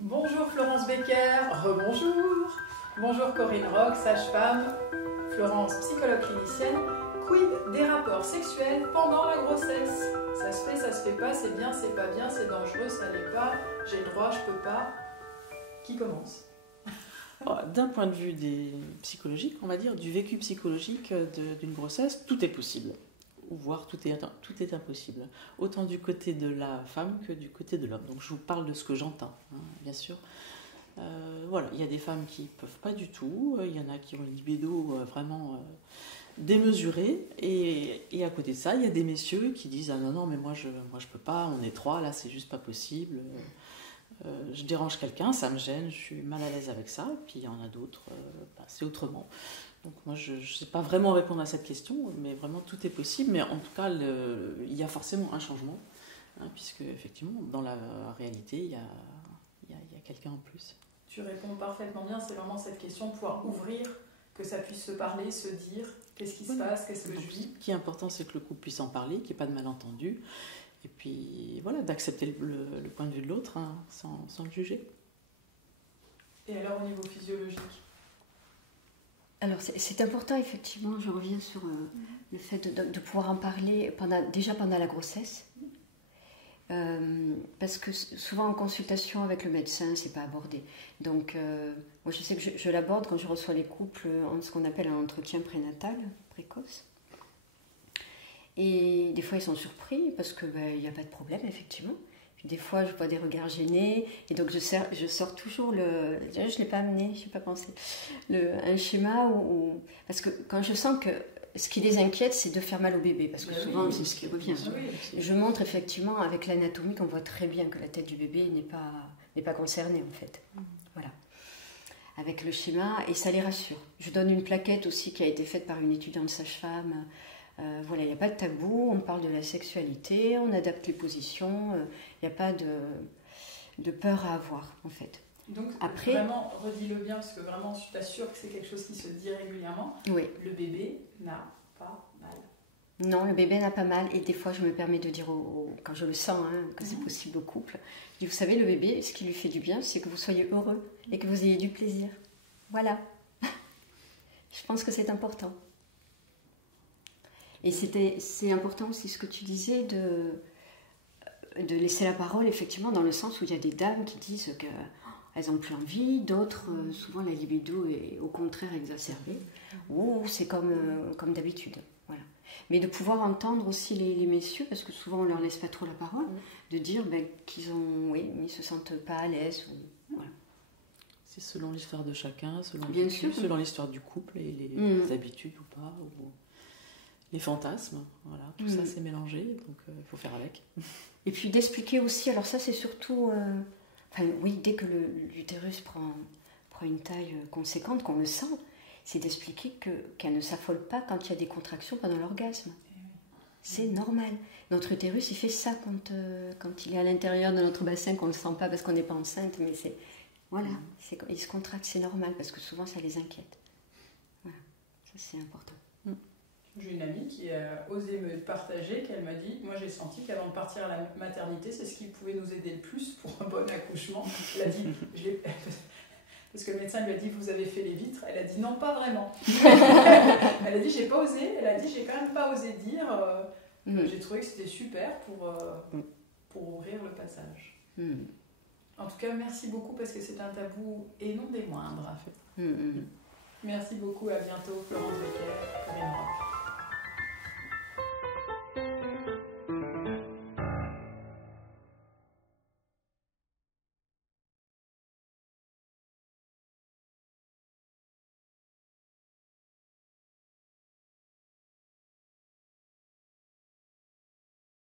Bonjour Florence Becker, rebonjour. Bonjour Corinne Roch, sage-femme. Florence, psychologue clinicienne. Quid des rapports sexuels pendant la grossesse? Ça se fait pas, c'est bien, c'est pas bien, c'est dangereux, ça l'est pas, j'ai le droit, je peux pas. Qui commence? D'un point de vue psychologique, on va dire, du vécu psychologique d'une grossesse, tout est possible. Ou voire tout est impossible. Autant du côté de la femme que du côté de l'homme. Donc je vous parle de ce que j'entends, hein, bien sûr. Voilà, il y a des femmes qui ne peuvent pas du tout, il y en a qui ont une libido vraiment démesurée, et à côté de ça, il y a des messieurs qui disent « Ah non, mais moi je peux pas, on est trois, là c'est juste pas possible. Je dérange quelqu'un, ça me gêne, je suis mal à l'aise avec ça. » Puis il y en a d'autres, c'est autrement. Donc moi je ne sais pas vraiment répondre à cette question, mais vraiment tout est possible. Mais en tout cas, il y a forcément un changement, hein, puisque effectivement, dans la réalité, il y a quelqu'un en plus. Tu réponds parfaitement bien, c'est vraiment cette question, pouvoir ouvrir, que ça puisse se parler, se dire qu'est-ce qui se passe, qu'est-ce que je vis. Ce qui est important, c'est que le couple puisse en parler, qu'il n'y ait pas de malentendu, et puis voilà, d'accepter le point de vue de l'autre, hein, sans le juger. Et alors au niveau physiologique? Alors c'est important, effectivement, je reviens sur le fait de pouvoir en parler déjà pendant la grossesse. Parce que souvent en consultation avec le médecin, c'est pas abordé. Donc, moi je sais que je l'aborde quand je reçois les couples en ce qu'on appelle un entretien prénatal précoce. Et des fois ils sont surpris parce que il n'y a pas de problème, effectivement. Puis des fois je vois des regards gênés et donc je sors toujours je ne l'ai pas amené, je n'ai pas pensé, un schéma parce que quand je sens que ce qui les inquiète, c'est de faire mal au bébé, parce que souvent, c'est ce qui revient. Je montre effectivement avec l'anatomie qu'on voit très bien que la tête du bébé n'est pas concernée, en fait. Voilà. Avec le schéma, et ça les rassure. Je donne une plaquette aussi qui a été faite par une étudiante sage-femme. Voilà, il n'y a pas de tabou, on parle de la sexualité, on adapte les positions, il n'y a pas de peur à avoir, en fait. Donc, après, vraiment, redis-le bien, parce que vraiment, je t'assure que c'est quelque chose qui se dit régulièrement. Oui. Le bébé n'a pas mal. Non, le bébé n'a pas mal. Et des fois, je me permets de dire, quand je le sens, que c'est possible au couple, je dis, vous savez, le bébé, ce qui lui fait du bien, c'est que vous soyez heureux et que vous ayez du plaisir. Voilà. Je pense que c'est important. Et c'est important aussi ce que tu disais de laisser la parole, effectivement, dans le sens où il y a des dames qui disent que elles n'ont plus envie, d'autres, souvent la libido est au contraire exacerbée, ou c'est comme d'habitude. Voilà. Mais de pouvoir entendre aussi les messieurs, parce que souvent on ne leur laisse pas trop la parole, de dire qu'ils ne se sentent pas à l'aise. Voilà. C'est selon l'histoire de chacun, selon l'histoire du couple, et les habitudes ou pas, ou les fantasmes, voilà, tout ça c'est mélangé, donc il faut faire avec. Et puis d'expliquer aussi, alors ça c'est surtout... dès que l'utérus prend une taille conséquente, qu'on le sent, c'est d'expliquer qu'elle ne s'affole pas quand il y a des contractions pendant l'orgasme. C'est normal. Notre utérus, il fait ça quand il est à l'intérieur de notre bassin, qu'on ne le sent pas parce qu'on n'est pas enceinte, mais il se contracte, c'est normal, parce que souvent ça les inquiète. Voilà, ça c'est important. J'ai une amie qui a osé me partager, qu'elle m'a dit, moi j'ai senti qu'avant de partir à la maternité, c'est ce qui pouvait nous aider le plus pour un bon accouchement. Elle a dit, parce que le médecin lui a dit, vous avez fait les vitres. Elle a dit, non, pas vraiment. Elle a dit, j'ai pas osé. Elle a dit, j'ai quand même pas osé dire. J'ai trouvé que c'était super pour ouvrir le passage. En tout cas, merci beaucoup parce que c'est un tabou et non des moindres. Merci beaucoup, à bientôt, Florence Becker.